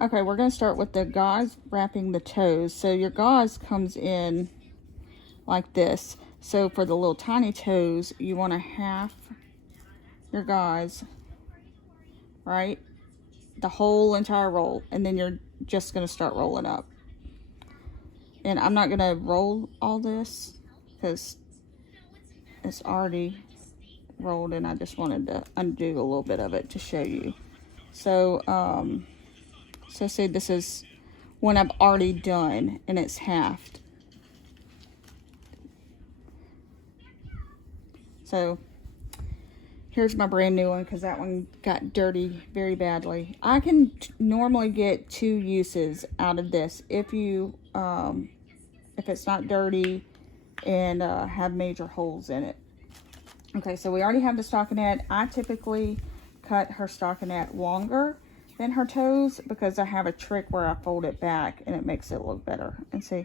Okay, we're going to start with the gauze wrapping the toes. So your gauze comes in like this. So for the little tiny toes, you want to half your gauze, right? The whole entire roll, and then you're just going to start rolling up. And I'm not going to roll all this because it's already rolled, and I just wanted to undo a little bit of it to show you. So, so say this is when I've already done and it's halved. So here's my brand new one because that one got dirty very badly. I can normally get 2 uses out of this if you if it's not dirty and have major holes in it. Okay, so we already have the stockinette. I typically cut her stockinette longer than her toes because I have a trick where I fold it back and it makes it look better. And see,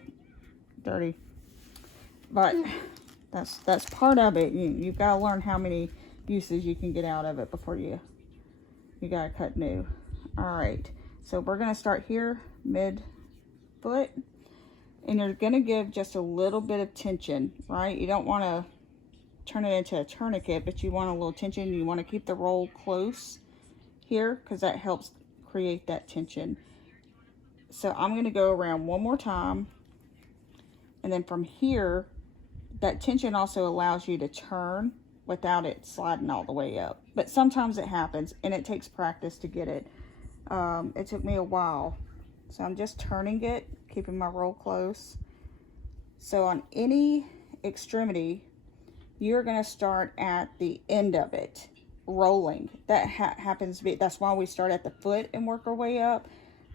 dirty. But that's part of it. You've got to learn how many uses you can get out of it before you got to cut new. All right, so we're going to start here, mid foot. And you're going to give just a little bit of tension, right? You don't want to turn it into a tourniquet, but you want a little tension. You want to keep the roll close here because that helps create that tension. So I'm going to go around one more time, and then from here, that tension also allows you to turn without it sliding all the way up. But sometimes it happens, and it takes practice to get it. It took me a while. So I'm just turning it, keeping my roll close. So on any extremity, you're going to start at the end of it, rolling. That happens to be, that's why we start at the foot and work our way up.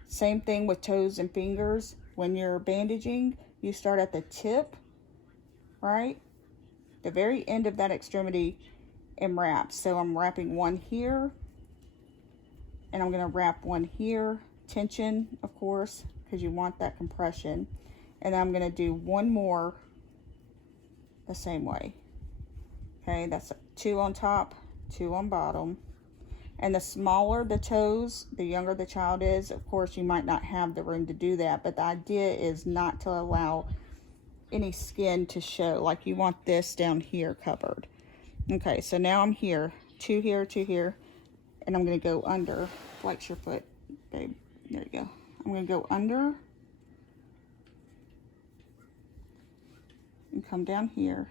Same thing with toes and fingers. When you're bandaging, you start at the tip, right? The very end of that extremity and wrap. So I'm wrapping one here, and I'm going to wrap one here. Tension, of course, because you want that compression. And I'm going to do one more the same way. Okay, that's 2 on top, 2 on bottom. And the smaller the toes, the younger the child is. Of course, you might not have the room to do that, but the idea is not to allow any skin to show. Like you want this down here covered. Okay, so now I'm here, 2 here, 2 here, and I'm going to go under. Flex your foot, babe. There you go. I'm going to go under and come down here.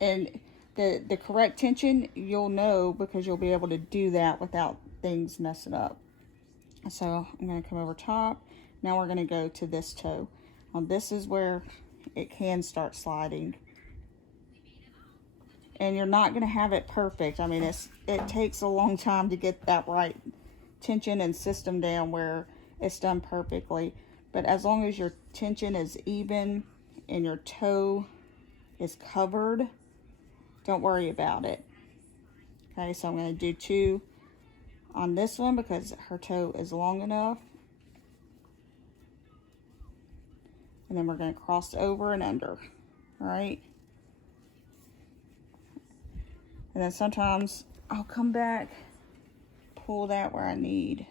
And the correct tension, you'll know because you'll be able to do that without things messing up. So I'm going to come over top. Now we're going to go to this toe. Now this is where it can start sliding. And you're not going to have it perfect. I mean, it takes a long time to get that right tension and system down where it's done perfectly. But as long as your tension is even and your toe is covered, don't worry about it. Okay, so I'm going to do 2 on this one because her toe is long enough. And then we're going to cross over and under, all right? And then sometimes I'll come back, pull that where I need.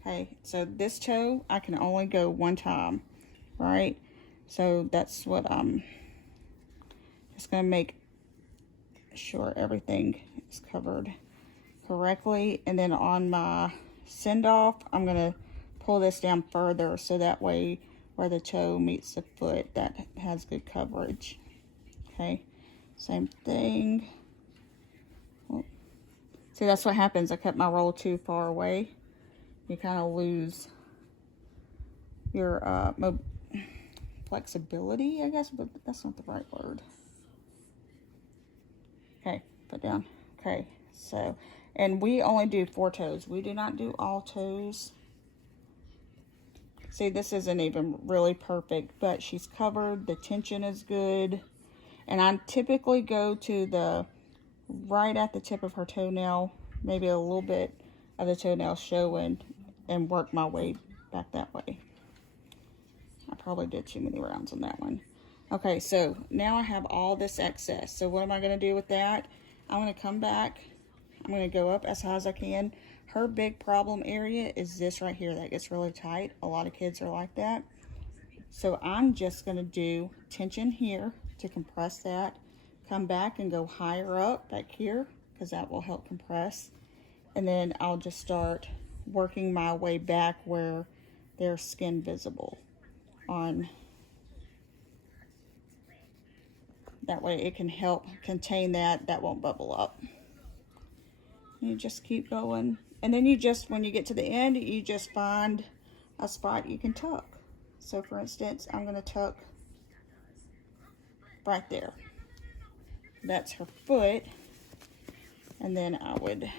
Okay, so this toe, I can only go one time, right? So that's what I'm just going to make sure everything is covered correctly. And then on my send off, I'm going to pull this down further so that way where the toe meets the foot, that has good coverage. Okay, same thing. Oh. See, that's what happens. I cut my roll too far away. You kind of lose your flexibility, I guess, but that's not the right word. Okay, put down. Okay, so, and we only do 4 toes. We do not do all toes. See, this isn't even really perfect, but she's covered. The tension is good. And I typically go to the right at the tip of her toenail, maybe a little bit of the toenail showing, and work my way back that way. I probably did too many rounds on that one. Okay, so now I have all this excess. So what am I going to do with that? I'm going to come back. I'm going to go up as high as I can. Her big problem area is this right here that gets really tight. A lot of kids are like that. So I'm just going to do tension here to compress that. Come back and go higher up back here because that will help compress. And then I'll just start working my way back where there's skin visible on. That way it can help contain that. That won't bubble up. You just keep going. And then you just, when you get to the end, you just find a spot you can tuck. So for instance, I'm going to tuck right there. That's her foot. And then I would